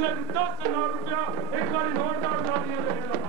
उन्हें 10,000 रुपया एक बारी जोरदार तालियां देने लगा।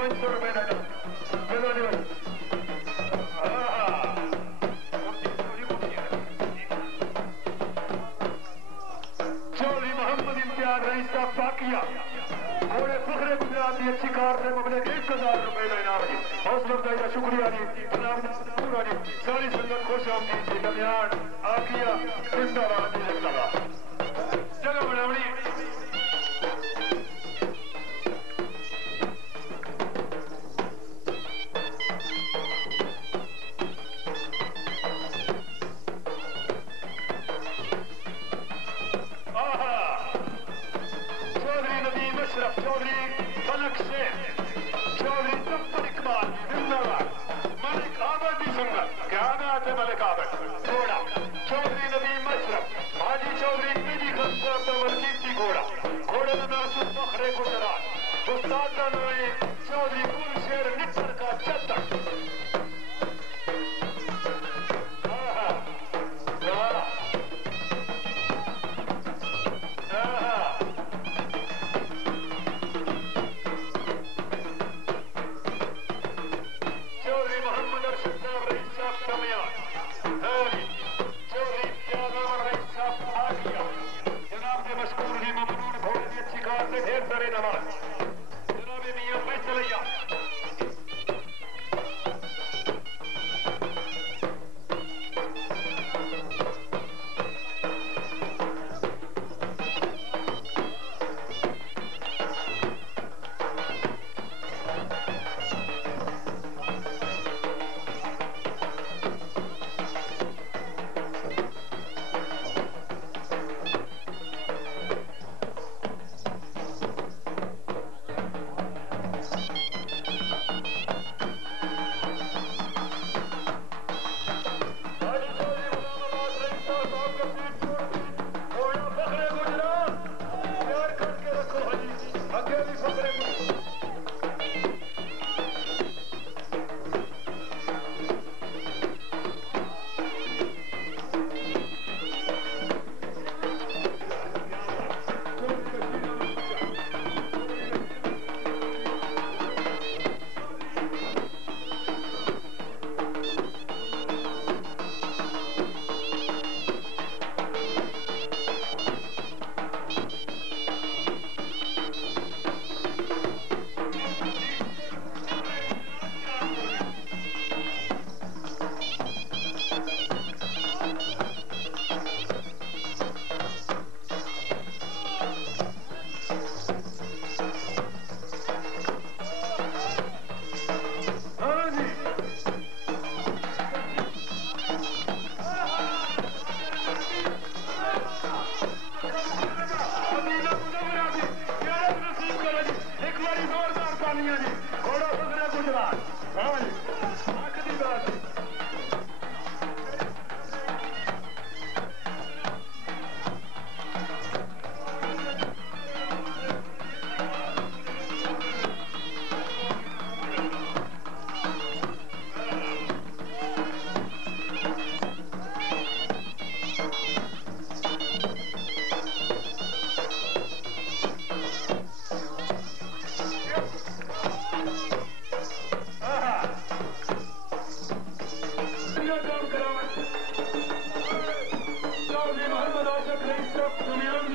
500 रुपए लेना चलो जी चौधरी मोहम्मद इम्तियाज रईस साहब बाकिया घोड़े फखरे गुजरात की अच्छी कार से मबले 1000 रुपए का इनाम जी हौसला अफजाई का शुक्रिया जी जनाब पूरा जी सारी संगत खुश आमदीद जी कल्याण आकिया जिंदाबाद जी जिंदाबाद जगह बनावनी चौधरी फलक शेख चौधरी जफ्फर इकबाल जिंदाबाद मलिक आबद की संगत क्या बात है मलिक आबद घोड़ा चौधरी नदीम अशरफ हाजी चौधरी पीजी खान साहब का वरकीती घोड़ा घोड़े का नाम फखरे गुजरात उस्ताद का नाम है चौधरी कुल शेर निट्टर का चत्तर ढेर सारे नवाज जनाब मियां फैसलैया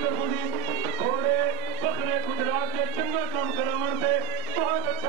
घोड़े फखरे गुजरात के चंगा काम करावन से बहुत